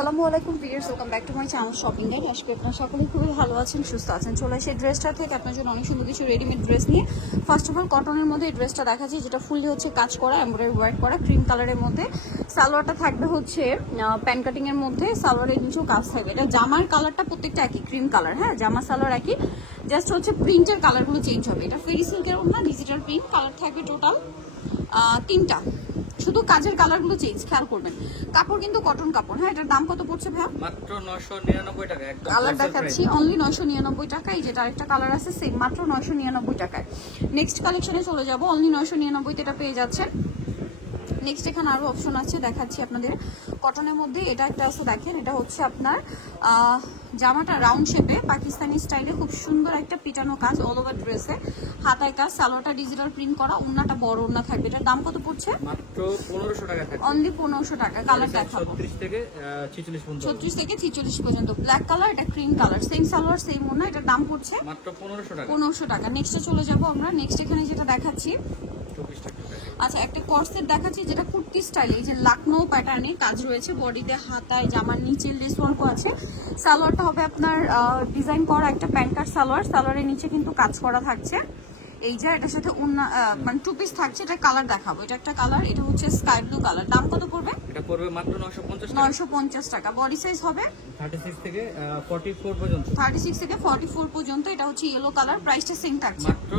আসসালামু আলাইকুম viewers, welcome back to my channel shopping guide. আজকে আপনারা সকলেই খুবই ভালো আছেন, সুস্থ আছেন। চলে আসে ড্রেসটা থেকে আপনার জন্য অনেক সুন্দর কিছু রেডিমেড ড্রেস নিয়ে। ফার্স্ট অফ অল কটনের মধ্যে এই ড্রেসটা দেখাচ্ছি, যেটা ফুললি হচ্ছে কাজ করা, এমব্রয়ডারি ওয়ার্ক করা, ক্রিম কালারের মধ্যে। সালোয়ারটা থাকবে হচ্ছে প্যান কাটিং এর মধ্যে, সালোয়ারের নিচেও কাজ থাকবে। এটা জামার কালারটা প্রত্যেকটা একই, ক্রিম কালার। হ্যাঁ, জামা সালোয়ার একই, জাস্ট হচ্ছে প্রিন্টের কালারগুলো চেঞ্জ হবে। এটা ফেরি সিল্কের ওড়না, ডিজিটাল প্রিন্ট। কালার থাকবে টোটাল তিনটা, শুধু কাজের কালারগুলো চেঞ্জ, খেয়াল করবেন। কাপড় কিন্তু কটন কাপড়। হ্যাঁ, এটার দাম কত পড়ছে ভাই? মাত্র 999 টাকা। কালার দেখাচ্ছি অনলি 999 টাকা। এই যেটা আরেকটা কালার আছে সেম, মাত্র 999 টাকায়। নেক্সট কালেকশনে চলে যাব, অনলি 999 তে এটা পেয়ে যাচ্ছেন। নেক্সট এখানে আরো অপশন আছে, দেখাচ্ছি আপনাদের। কটনের মধ্যে এটা একটা আছে, দেখেন। এটা হচ্ছে আপনার জামাটা রাউন্ড শেপে পাকিস্তানি স্টাইলে, খুব সুন্দর একটা পিটানো কাজ অল ওভার ড্রেসে, হাতায় কাজ, সালোয়ারটা ডিজিটাল প্রিন্ট করা, ওন্নাটা বড় ওন্না থাকবে। এটার দাম কত পড়ছে? মাত্র 1500 টাকা থাকবে। অনলি 1500 টাকা। কালার দেখাবো 36 থেকে 46 পর্যন্ত। 36 থেকে 46 পর্যন্ত। ব্ল্যাক কালার, এটা cream colour, same salwar same ওন্না। এটার দাম পড়ছে মাত্র 1500 টাকা। 1500 টাকা। নেক্সটে চলে যাব আমরা। নেক্সট এখানে যেটা দেখাচ্ছি, 24 টাকা। আচ্ছা, একটা কর্সেট দেখাচ্ছি, যেটা কুর্তি স্টাইলে, এই যে লাকনো প্যাটার্নে কাজ রয়েছে, বডিতে, হাতায়, জামার নিচে লেস ওয়ার্কও আছে। সালোয়ারটা হবে আপনার ডিজাইন করা একটা প্যান্ট কাট সালোয়ার, সালোয়ারের নিচে কিন্তু কাজ করা থাকছে। এই যে এটার সাথে মানে টু পিস থাকছে। এটা কালার দেখাবো, এটা একটা কালার, এটা হচ্ছে স্কাই ব্লু কালার। দাম কত পড়বে? এটা পড়বে মাত্র 950 টাকা। 950 টাকা। বডি সাইজ হবে 36 থেকে 44 পর্যন্ত। 36 থেকে 44 পর্যন্ত। এটা হচ্ছে ইয়েলো কালার, প্রাইসটা সেম থাকছে মাত্র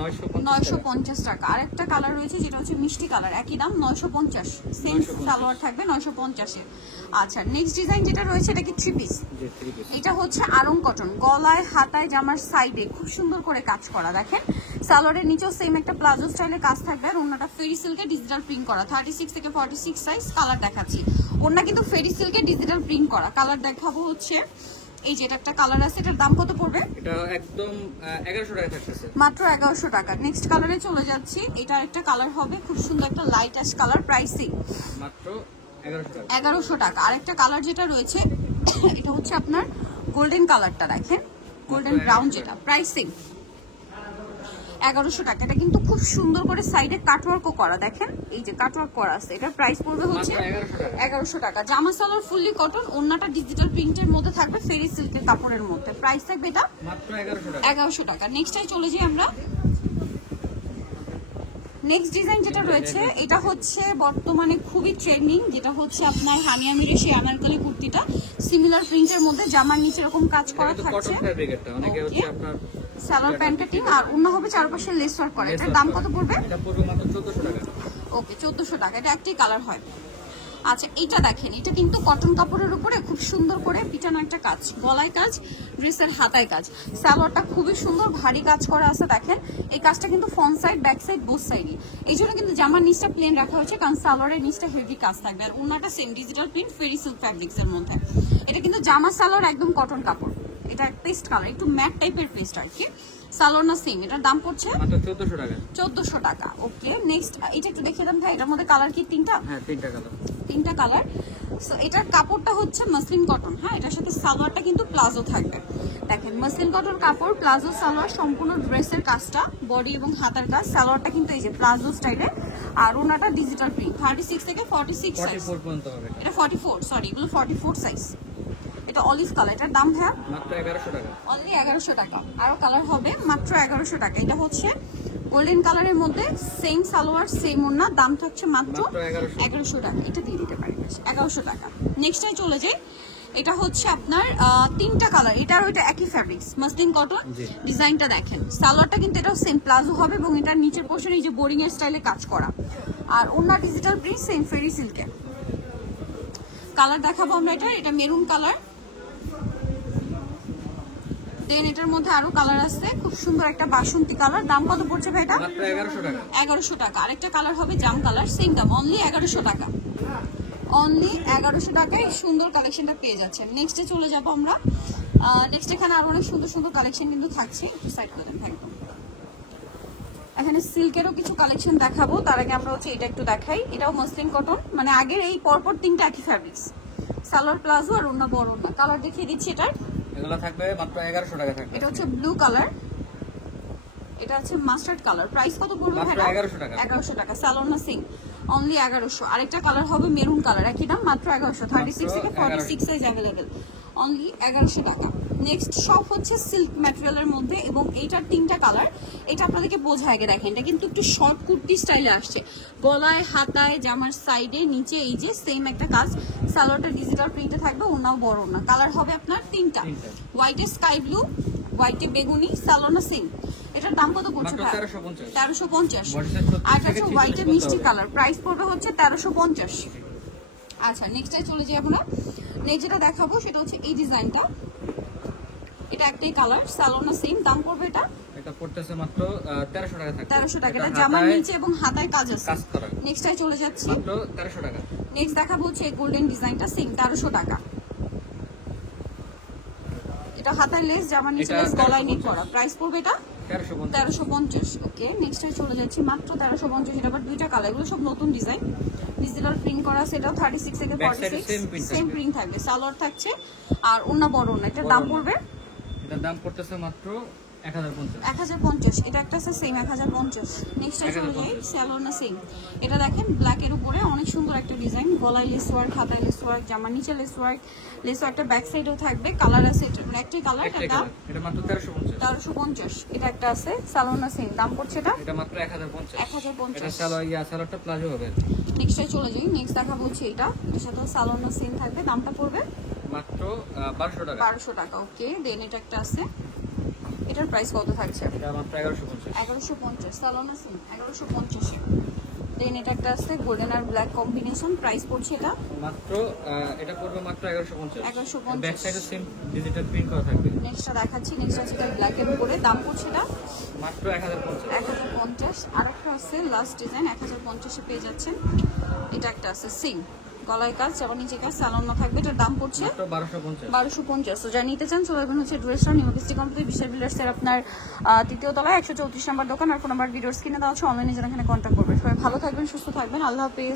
950 টাকা। আরেকটা কালার রয়েছে, যেটা হচ্ছে মিষ্টি কালার, একই দাম 950, সেম সালোয়ার থাকবে 950 এ। আচ্ছা, নেক্সট ডিজাইন যেটা রয়েছে, এটা কি থ্রি পিস? এটা হচ্ছে আরং কটন, গলায়, হাতায়, জামার সাইডে খুব সুন্দর করে কাজ করা, দেখেন। সালোয়ারের নিচেও সেম একটা প্লাজো স্টাইলে কাজ থাকবে, আর ওন্নাটা ফেরি সিল্কে ডিজিটাল প্রিন্ট করা, 36 থেকে 46 সাইজ। কালার দেখাচ্ছি, ওন্না কিন্তু ফেরি সিল্কে ডিজিটাল প্রিন্ট করা। কালার দেখাবো হচ্ছে এই যে, এটা একটা কালার আছে। এটার দাম কত পড়বে? এটা একদম 1100 টাকা থাকতেছে, মাত্র 1100 টাকা। নেক্সট কালারে চলে যাচ্ছি, এটা একটা কালার হবে, খুব সুন্দর একটা লাইট অ্যাশ কালার, প্রাইসিং মাত্র 1100 টাকা। 1100 টাকা। আরেকটা কালার যেটা রয়েছে, এটা হচ্ছে আপনার গোল্ডেন কালারটা, দেখেন, গোল্ডেন ব্রাউন, যেটা প্রাইসিং 1100 টাকা। এটা কিন্তু খুব সুন্দর করে সাইডে কাটওয়ার্কও করা, দেখেন, এই যে কাটওয়ার্ক করা আছে। এটার প্রাইস পড়বে হচ্ছে 1100 টাকা। জামা সালোয়ার ফুললি কটন, ওন্নাটা ডিজিটাল প্রিন্টের মধ্যে থাকবে, ফেরি সিল্কের কাপড়ের মধ্যে। প্রাইস থাকবে এটা মাত্র 1100 টাকা। 1100 টাকা। নেক্সটে চলে যাই আমরা। নেক্সট ডিজাইন যেটা রয়েছে, এটা হচ্ছে বর্তমানে খুবই ট্রেন্ডিং, যেটা হচ্ছে আপনার হানি আমিরের সেই আনারকলি কুর্তিটা, সিমিলার প্রিন্টের মধ্যে, জামার নিচে এরকম কাজ করা থাকছে, কটন ফ্যাব্রিক। এটা অনেকে হচ্ছে আপনার সালোয়ার প্যান্ট কাটিং, আর ওন্না হবে চারপাশে লেস ওয়ার্ক করা। এটার দাম কত পড়বে? এটা পড়বে মাত্র 1400 টাকা। ওকে, 1400 টাকা। এটা একটাই কালার হয়। আচ্ছা, এটা দেখেন, এটা কিন্তু কটন কাপড়ের উপরে খুব সুন্দর করে পিটানো একটা কাজ, গলায় কাজ, ড্রেসের হাতায় কাজ। সালোয়ারটা খুবই সুন্দর ভারী কাজ করা আছে, দেখেন। এই কাজটা কিন্তু front side, back side, both সাইডই। এই জন্য কিন্তু জামার নিচটা প্লেন রাখা হয়েছে, কারণ সালোয়ারের নিচটা হেভি কাজ থাকবে। আর ওন্নাটা সেম ডিজিটাল প্রিন্ট, ফেরি সিল্ক ফ্যাব্রিক্স এর মধ্যে। এটা কিন্তু জামা সালোয়ার একদম কটন কাপড়। এটা পেস্ট কালার, একটু ম্যাট টাইপের পেস্ট আর কি। সালোয়ার না সেম। এটার দাম পড়ছে মাত্র 1400 টাকা। 1400 টাকা। ওকে, নেক্সট এটা একটু দেখিয়ে দেন ভাই। এটার মধ্যে কালার কি তিনটা? হ্যাঁ, তিনটা কালার। তিনটা কালার। সো এটার কাপড়টা হচ্ছে মাসলিন কটন। হ্যাঁ, এটার সাথে সালোয়ারটা কিন্তু প্লাজো থাকবে, দেখেন। মাসলিন কটন কাপড়, প্লাজো সালোয়ার, সম্পূর্ণ ড্রেসের কাজটা, বডি এবং হাতার কাজ। সালোয়ারটা কিন্তু এই যে প্লাজো স্টাইলে, আর ওনাটা ডিজিটাল প্রিন্ট। 36 থেকে 46 সাইজ। 44 পর্যন্ত হবে। এটা 44, সরি, এগুলো 44 সাইজ। এটা অলিভ কালার। এটার দাম ভাইয়া মাত্র 1100 টাকা। অনলি 1100 টাকা। আরো কালার হবে, মাত্র 1100 টাকা। এটা হচ্ছে গোল্ডেন কালারের মধ্যে, সেম সালোয়ার সেম ওন্না, দাম থাকছে মাত্র 1100 টাকা। এটা দিয়ে দিতে পারি 1100 টাকা। নেক্সটে চলে যাই, এটা হচ্ছে আপনার তিনটা কালার, এটা আর ওইটা একই ফ্যাব্রিক্স, মাসলিন কটন। ডিজাইনটা দেখেন, সালোয়ারটা কিন্তু এটা সেম প্লাজো হবে, এবং এটার নিচের পোর্শনে এই যে বোরিং এর স্টাইলে কাজ করা, আর ওন্না ডিজিটাল প্রিন্ট, সেম ফেরি সিল্কে। কালার দেখাবো আমরা। এটা মেরুন কালার। দেন এটার মধ্যে আরো কালার আছে, খুব সুন্দর একটা বাসন্তী কালার। দাম কত পড়ছে ভাই এটা? মাত্র 1100 টাকা। 1100 টাকা। আরেকটা কালার হবে জাম কালার, সেম দাম, অনলি 1100 টাকা। অনলি 1100 টাকায় সুন্দর কালেকশনটা পেয়ে যাচ্ছেন। নেক্সটে চলে যাব আমরা। নেক্সট এখানে আরো অনেক সুন্দর সুন্দর কালেকশন কিন্তু থাকছে, একটু সাইড করে দেন একদম। এখানে সিল্কেরও কিছু কালেকশন দেখাবো, তার আগে আমরা হচ্ছে এটা একটু দেখাই। এটাও মাসলিন কটন, মানে আগের এই পরপর তিনটা একই ফ্যাব্রিক্স, সালোয়ার প্লাজো আর ওন্না বড় ওন্না। কালার দেখিয়ে দিচ্ছি। এটার এগুলো থাকবে মাত্র 1100 টাকা থাকবে। এটা হচ্ছে ব্লু কালার, এটা হচ্ছে মাস্টার্ড কালার। প্রাইস কত পড়বে? মাত্র 1100 টাকা। 1100 টাকা। সালোয়ার না সিং। অনলি 1100। আরেকটা কালার হবে মেরুন কালার, একই দাম মাত্র 1100। 36 থেকে 46 সাইজ অ্যাভেলেবেল, অনলি 1100 টাকা। নেক্সট সব হচ্ছে সিল্ক ম্যাটেরিয়ালের মধ্যে এবং এইটার 3টা কালার। এটা আপনাদেরকে বোঝা আগে দেখেন, এটা কিন্তু একটু শর্ট কুর্তি স্টাইলে আসছে, গলায় হাতায় জামার সাইডে নিচে এই যে সেম একটা কাজ। সালোয়ারটা ডিজিটাল প্রিন্টে থাকবে, ওনাও বড় না। কালার হবে আপনার 3টা, হোয়াইটে স্কাই ব্লু, হোয়াইটে বেগুনি, সালোয়ার সেম। এটার দাম কত পড়ছে? 1350। আর এটা হচ্ছে হোয়াইটে মিষ্টি কালার, প্রাইস পড়বে হচ্ছে 1350। আচ্ছা নেক্সটে চলে যাই আমরা। নেক্সট যেটা দেখাবো সেটা হচ্ছে এই ডিজাইনটা, এটা একটাই কালার, সালোনা সেম, দাম পড়বে এটা পড়তেছে মাত্র 1300 টাকা থাকবে। 1300 টাকা। এটা জামার নিচে এবং হাতায় কাজ আছে। নেক্সটে চলে যাচ্ছি, মাত্র 1300 টাকা। নেক্সট দেখাবো হচ্ছে এই গোল্ডেন ডিজাইনটা, সেম 1300 টাকা। এটা হাতায় লেস, জামার নিচে লেস, গলায় নেক করা, প্রাইস পড়বে এটা 1350। ওকে নেক্সটে চলে যাচ্ছি, মাত্র 1350। এটা আবার 2টা কালার, এগুলো সব নতুন ডিজাইন, ডিজিটাল প্রিন্ট করা, সেটাও 36 থেকে 46 সেম প্রিন্ট থাকবে, সালোয়ার থাকছে আর ওন্না বড় না। এটার দাম পড়বে, এটার দাম পড়তেছে মাত্র 1050। এটা একটা আছে সেম 1050। নেক্সট চলে যাই, সালোয়ার সেম। এটা দেখেন ব্ল্যাক এর উপরে অনেক সুন্দর একটা ডিজাইন, গলায় লেস ওয়ার্ক, হাতায় লেস ওয়ার্ক, জামার নিচে লেস ওয়ার্ক, লেস ওয়ার্কটা ব্যাক সাইডেও থাকবে। কালার আছে এটা একটাই কালার, এটা দাম এটা মাত্র 1350। এটা একটা আছে সালোয়ার সেম, দাম পড়ছে এটা মাত্র 1050। 1050। এটা সালোয়ারটা প্লাজো হবে। নেক্সটে চলে যাই, নেক্সট দেখাবো হচ্ছে এটা, এর সাথে সালোয়ার সেম থাকবে, দামটা পড়বে মাত্র 1200 টাকা। 1200 টাকা। ওকে দেন এটা একটা আছে, এটার প্রাইস কত থাকছে? এটা মাত্র 1150। 1150, সালোনা সিম 1150 এ। দেন এটা একটা আছে গোল্ডেন আর ব্ল্যাক কম্বিনেশন, প্রাইস পড়ছে এটা মাত্র, এটা পড়বে মাত্র 1150। 1150। ব্যাক সাইডে সেম ডিজিটাল প্রিন্ট করা থাকবে। নেক্সটটা দেখাচ্ছি, নেক্সট আছে এটা ব্ল্যাক এর উপরে, দাম পড়ছে এটা মাত্র 1050। 1050। আরেকটা আছে লাস্ট ডিজাইন, 1050 এ পেয়ে যাচ্ছেন। এটা একটা আছে সিম, গলায় কাজ, আবার নিচে কাজ, সালোনা থাকবে, এটার দাম পড়ছে মাত্র 1250। 1250। তো যা নিতে চান চলে যাবেন হচ্ছে ড্রেসটা নিউমার্সিটি কমপ্লিট বিশাল বিল্ডার্সের আপনার 3য় তলায় 134 নম্বর দোকান। আর ফোন নাম্বার ভিডিওর স্ক্রিনে দেওয়া আছে, অনলাইনে যারা এখানে কন্ট্যাক্ট করবে। সবাই ভালো থাকবেন, সুস্থ থাকবেন, আল্লাহ হাফেজ।